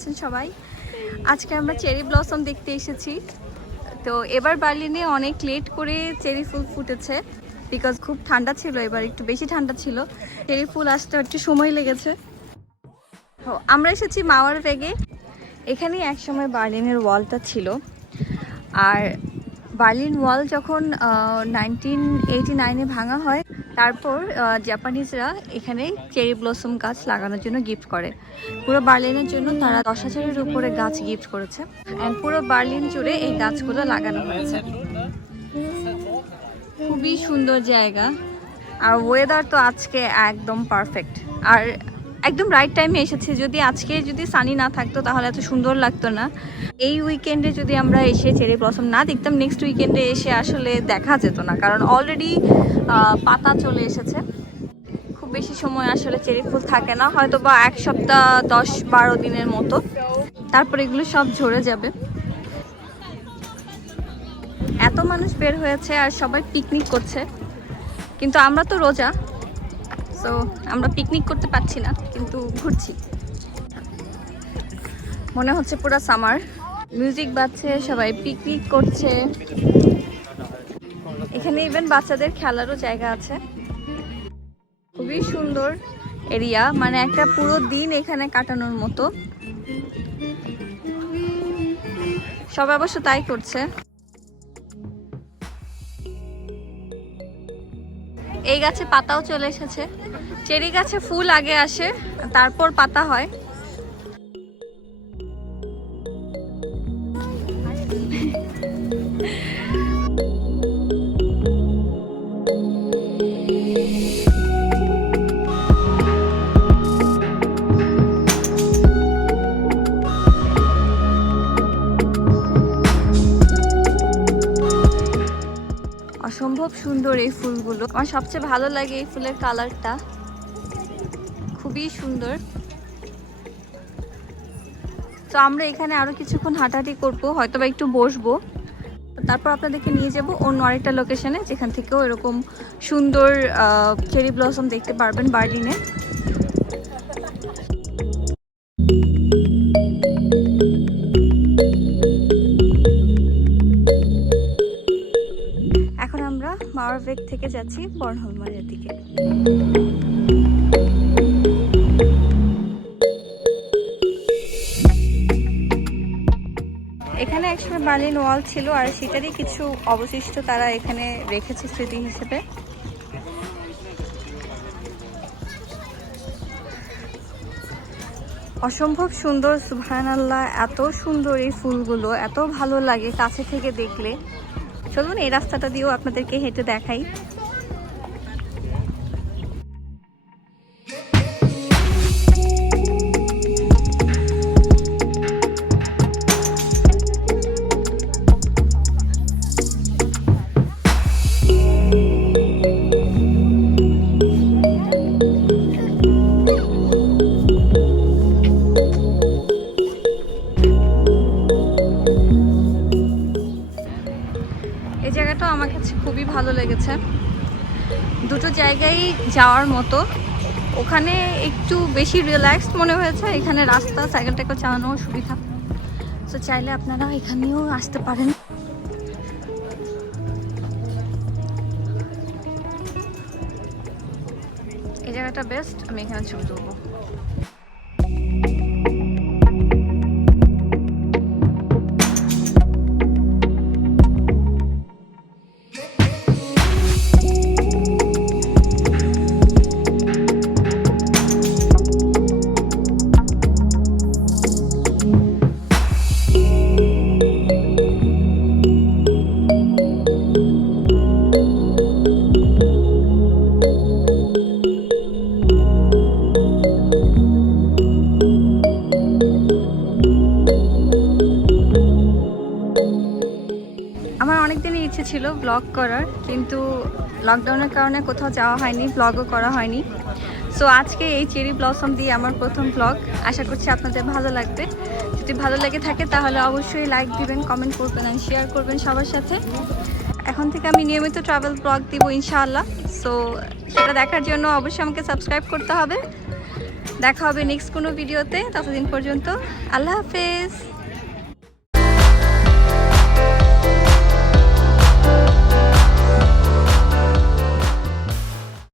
আছেন সবাই? আজকে আমরা চেরি ব্লসম দেখতে এসেছি। তো এবার বার্লিনে অনেক লেট করে চেরি ফুল ফুটেছে, বিকজ খুব ঠান্ডা ছিল, এবার একটু বেশি ঠান্ডা ছিল, চেরি ফুল আসতে একটু সময় লেগেছে। তো আমরা এসেছি মাওয়ার ভেগে। এখানেই একসময় বার্লিনের ওয়ালটা ছিল। আর বার্লিন ওয়াল যখন 1989-এ ভাঙা হয়, তারপর জাপানিজরা এখানে চেরি ব্লসম গাছ লাগানোর জন্য গিফট করে। পুরো বার্লিনের জন্য তারা 10,000-এর উপরে গাছ গিফট করেছে, অ্যান্ড পুরো বার্লিন জুড়ে এই গাছগুলো লাগানো হয়েছে। খুবই সুন্দর জায়গা, আর ওয়েদার তো আজকে একদম পারফেক্ট, আর একদম রাইট টাইমে এসেছি। যদি সানি না থাকতো তাহলে এত সুন্দর লাগতো না। এই উইকেন্ডে যদি আমরা এসে চেরি ব্লসম না দেখতাম, নেক্সট উইকেন্ডে এসে আসলে দেখা যেত না, কারণ অলরেডি পাতা চলে এসেছে। খুব বেশি সময় আসলে চেরি ফুল থাকে না, হয়তো বা 1 সপ্তাহ 10-12 দিনের মতো, তারপর এগুলো সব ঝরে যাবে। এত মানুষ বের হয়েছে আর সবাই পিকনিক করছে, কিন্তু আমরা তো রোজা, সো আমরা পিকনিক করতে পারছি না, কিন্তু ঘুরছি। মনে হচ্ছে পুরো সামার। মিউজিক বাজছে, সবাই পিকনিক করছে। এখানে ইভেন বাচ্চাদের খেলারও জায়গা আছে। খুবই সুন্দর এরিয়া, মানে একটা পুরো দিন এখানে কাটানোর মতো। সবাই অবশ্য তাই করছে। এই গাছে পাতাও চলে এসেছে। চেরি গাছে ফুল আগে আসে, তারপর পাতা হয়। অসম্ভব সুন্দর এই ফুলগুলো। আমার সবচেয়ে ভালো লাগে এই ফুলের কালারটা, খুবই সুন্দর। তো আমরা এখানে আরো কিছুক্ষণ হাঁটাহাঁটি করবো, হয়তো বা একটু বসবো, তারপর আপনাদেরকে নিয়ে যাব অন্য আরেকটা লোকেশনে, যেখান থেকেও এরকম সুন্দর চেরি ব্লসম দেখতে পারবেন বার্লিনে। এখন আমরা মাওয়ারভেগ থেকে যাচ্ছি বর্নহলমারের দিকে। এখানে একসময় বার্লিন ওয়াল ছিল, আর সেটারই কিছু অবশিষ্ট তারা এখানে রেখেছে স্মৃতি হিসেবে। অসম্ভব সুন্দর, সুবহানাল্লাহ, এত সুন্দর এই ফুলগুলো, এত ভালো লাগে কাছে থেকে দেখলে। চলুন এই রাস্তাটা দিয়েও আপনাদেরকে হেঁটে দেখাই। এই জায়গাটা আমার কাছে খুবই ভালো লেগেছে। দুটো জায়গায় যাওয়ার মতো। ওখানে একটু বেশি রিল্যাক্সড মনে হয়েছে, এখানে রাস্তা সাইকেল টাইকেল চালানোর সুবিধা, তো চাইলে আপনারা এখানেও আসতে পারেন। এই জায়গাটা বেস্ট, আমি এখানে ছবি তুলবো। আমার অনেকদিনই ইচ্ছে ছিল ব্লগ করার, কিন্তু লকডাউনের কারণে কোথাও যাওয়া হয়নি, ব্লগও করা হয়নি। সো আজকে এই চেরি ব্লসম দিয়ে আমার প্রথম ব্লগ। আশা করছি আপনাদের ভালো লাগবে। যদি ভালো লেগে থাকে তাহলে অবশ্যই লাইক দিবেন, কমেন্ট করবেন আর শেয়ার করবেন সবার সাথে। এখন থেকে আমি নিয়মিত ট্রাভেল ব্লগ দিব ইনশাআল্লাহ। সো সেটা দেখার জন্য অবশ্যই আমাকে সাবস্ক্রাইব করতে হবে। দেখা হবে নেক্সট কোনো ভিডিওতে, ততদিন পর্যন্ত আল্লাহ হাফেজ।